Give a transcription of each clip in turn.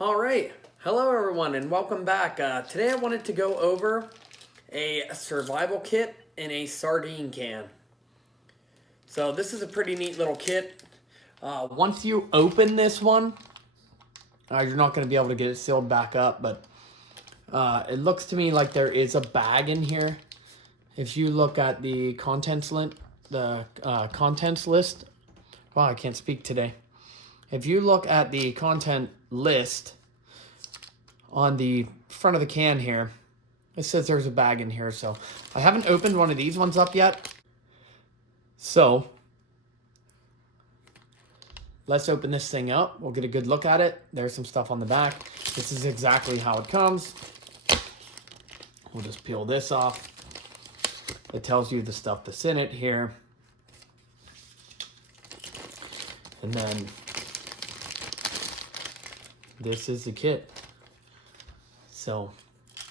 All right. Hello, everyone, and welcome back. Today, I wanted to go over a survival kit in a sardine can. So, this is a pretty neat little kit. Once you open this one, you're not going to be able to get it sealed back up, but it looks to me like there is a bag in here. If you look at the contents list, wow, I can't speak today. If you look at the content list on the front of the can here, it says there's a bag in here. So I haven't opened one of these ones up yet. So let's open this thing up. We'll get a good look at it. There's some stuff on the back. This is exactly how it comes. We'll just peel this off. It tells you the stuff that's in it here. And then this is the kit. So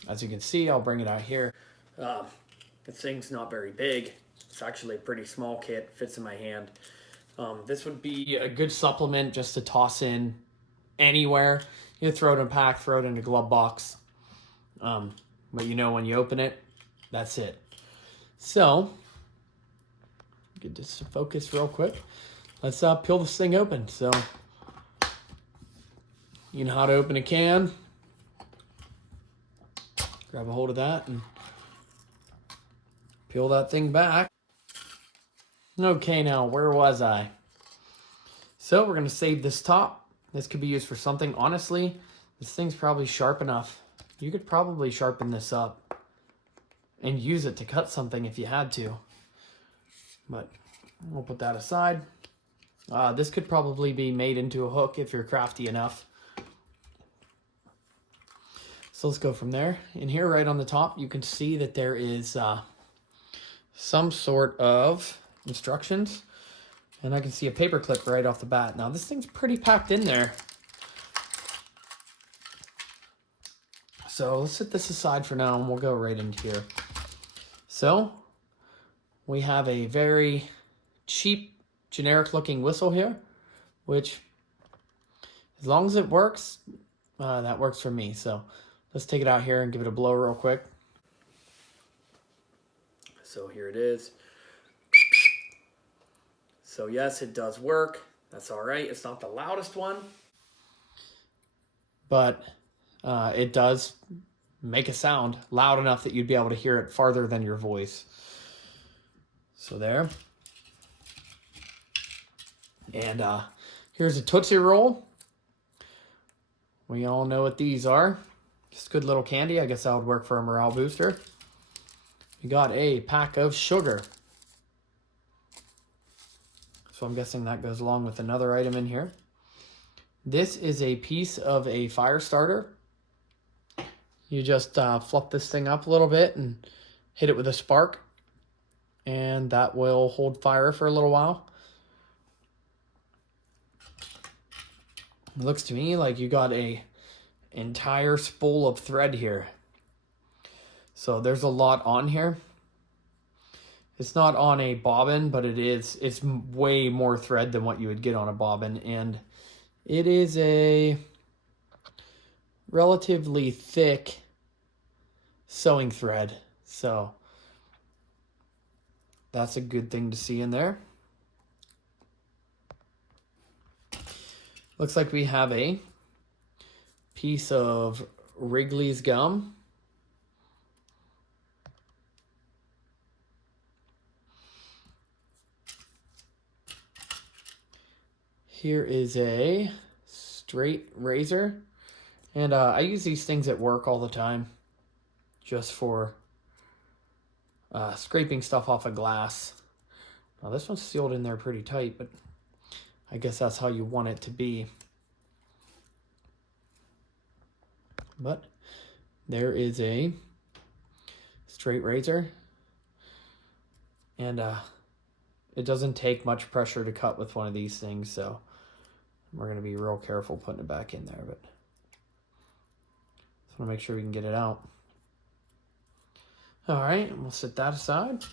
as you can see, I'll bring it out here. This thing's not very big. It's actually a pretty small kit, fits in my hand. This would be a good supplement just to toss in anywhere. You throw it in a pack, throw it in a glove box. But you know when you open it, that's it. So, get this to focus real quick. Let's peel this thing open. So, you know how to open a can. Grab a hold of that and peel that thing back. Okay, now where was I? So we're going to save this top. This could be used for something. Honestly, this thing's probably sharp enough. You could probably sharpen this up and use it to cut something if you had to. But we'll put that aside. This could probably be made into a hook if you're crafty enough. So let's go from there. In here, right on the top, you can see that there is some sort of instructions. And I can see a paper clip right off the bat. Now, this thing's pretty packed in there. So let's set this aside for now and we'll go right into here. So we have a very cheap, generic looking whistle here, which as long as it works, that works for me. So let's take it out here and give it a blow real quick. So here it is. So yes, it does work. That's all right. It's not the loudest one, but it does make a sound loud enough that you'd be able to hear it farther than your voice. So there. And here's a Tootsie Roll. We all know what these are. Just good little candy. I guess that would work for a morale booster. We got a pack of sugar. So I'm guessing that goes along with another item in here. This is a piece of a fire starter. You just fluff this thing up a little bit and hit it with a spark. And that will hold fire for a little while. It looks to me like you got a entire spool of thread here. So there's a lot on here. It's not on a bobbin, but it's way more thread than what you would get on a bobbin. And it is a relatively thick sewing thread. So that's a good thing to see in there. Looks like we have a piece of Wrigley's gum. Here is a straight razor. And I use these things at work all the time just for scraping stuff off of glass. Now this one's sealed in there pretty tight, but I guess that's how you want it to be. But there is a straight razor. And it doesn't take much pressure to cut with one of these things, so we're going to be real careful putting it back in there, but just want to make sure we can get it out. All right, and we'll set that aside.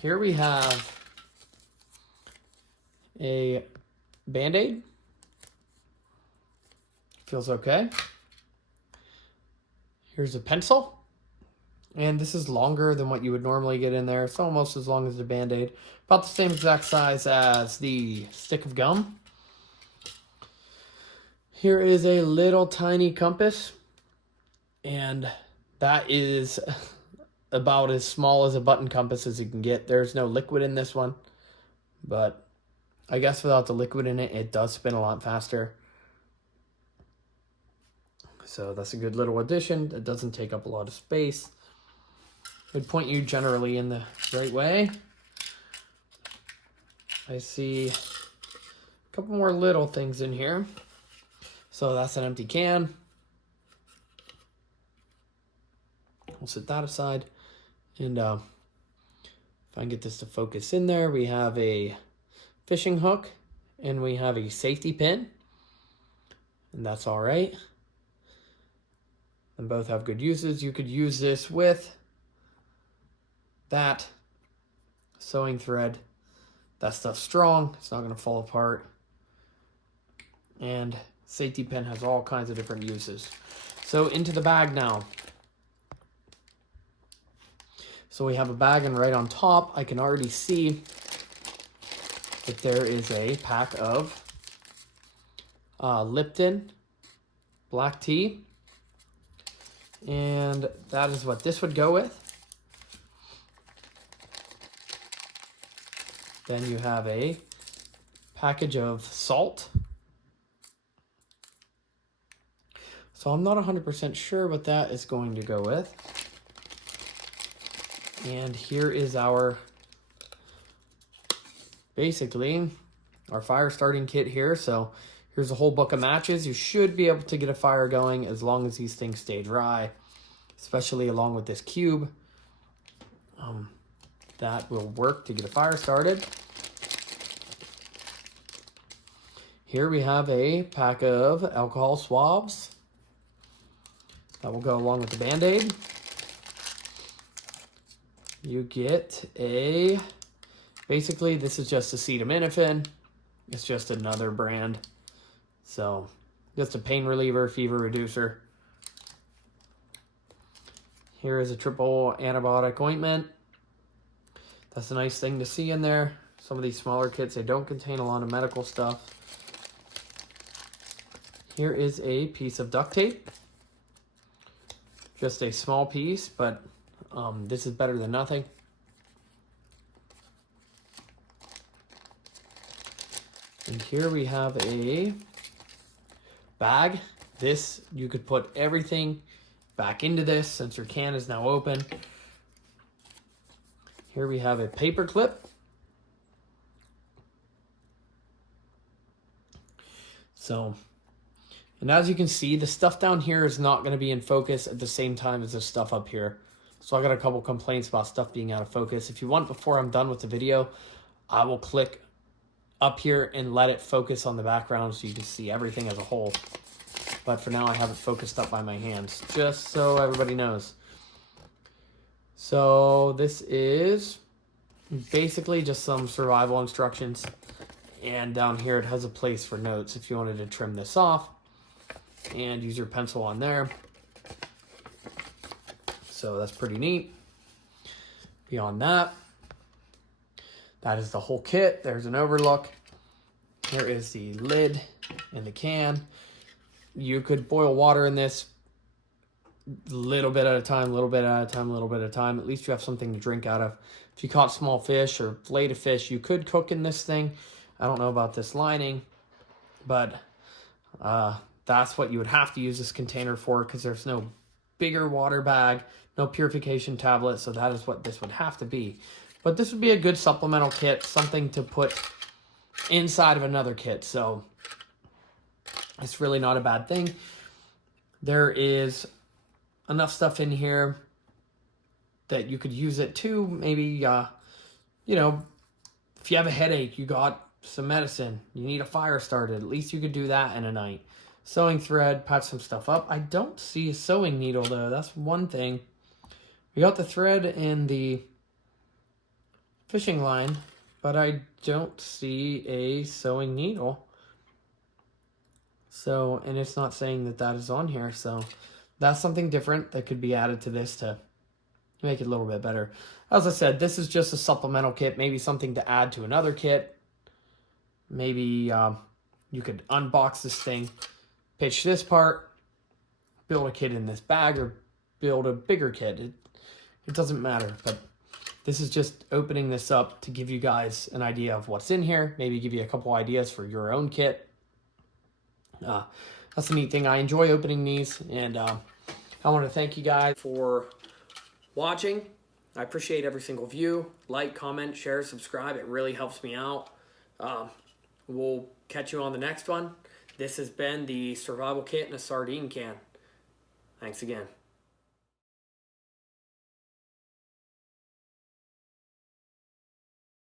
Here we have a Band-Aid. feels okay. Here's a pencil. And this is longer than what you would normally get in there. It's almost as long as the Band-Aid. About the same exact size as the stick of gum. Here is a little tiny compass. And that is about as small as a button compass as you can get. There's no liquid in this one. But I guess without the liquid in it, it does spin a lot faster. So that's a good little addition. It doesn't take up a lot of space. Would point you generally in the right way. I see a couple more little things in here. So that's an empty can. We'll set that aside. And if I can get this to focus in there, we have a fishing hook and we have a safety pin. And that's all right. And both have good uses. You could use this with that sewing thread. That stuff's strong. It's not going to fall apart. And safety pin has all kinds of different uses. So into the bag now. So we have a bag, and right on top, I can already see that there is a pack of Lipton black tea. And that is what this would go with. Then you have a package of salt. So I'm not 100% sure what that is going to go with. And here is our, basically, our fire starting kit here. So here's a whole book of matches. You should be able to get a fire going as long as these things stay dry, especially along with this cube. That will work to get a fire started. Here we have a pack of alcohol swabs. That will go along with the Band-Aid. You get a, basically this is just acetaminophen. It's just another brand. So just a pain reliever, fever reducer. Here is a triple antibiotic ointment. That's a nice thing to see in there. Some of these smaller kits, they don't contain a lot of medical stuff. Here is a piece of duct tape. Just a small piece, but this is better than nothing. And here we have a bag. This, you could put everything back into this since your can is now open. Here we have a paper clip. So, and as you can see, the stuff down here is not going to be in focus at the same time as the stuff up here. So I got a couple complaints about stuff being out of focus. If you want, before I'm done with the video, I will click up here and let it focus on the background so you can see everything as a whole. But for now, I have it focused up by my hands, just so everybody knows. So this is basically just some survival instructions. And down here, it has a place for notes if you wanted to trim this off and use your pencil on there. So that's pretty neat. Beyond that, that is the whole kit. There's an overlook. Here is the lid and the can. You could boil water in this a little bit at a time, little bit at a time, little bit at a time. At least you have something to drink out of. If you caught small fish or filleted a fish, you could cook in this thing. I don't know about this lining, but that's what you would have to use this container for, because there's no bigger water bag, no purification tablet, so that is what this would have to be. But this would be a good supplemental kit, something to put inside of another kit, so it's really not a bad thing. There is enough stuff in here that you could use it too. Maybe, you know, if you have a headache, you got some medicine, you need a fire started, at least you could do that in a night. Sewing thread, patch some stuff up. I don't see a sewing needle though, that's one thing. We got the thread and the fishing line, but I don't see a sewing needle. So, and it's not saying that that is on here. So that's something different that could be added to this to make it a little bit better. As I said, this is just a supplemental kit, maybe something to add to another kit. Maybe you could unbox this thing, pitch this part, build a kit in this bag, or build a bigger kit. It doesn't matter, but this is just opening this up to give you guys an idea of what's in here, maybe give you a couple ideas for your own kit. That's the neat thing. I enjoy opening these, and I want to thank you guys for watching. I appreciate every single view. Like, comment, share, subscribe. It really helps me out. We'll catch you on the next one. This has been the survival kit in a sardine can. Thanks again.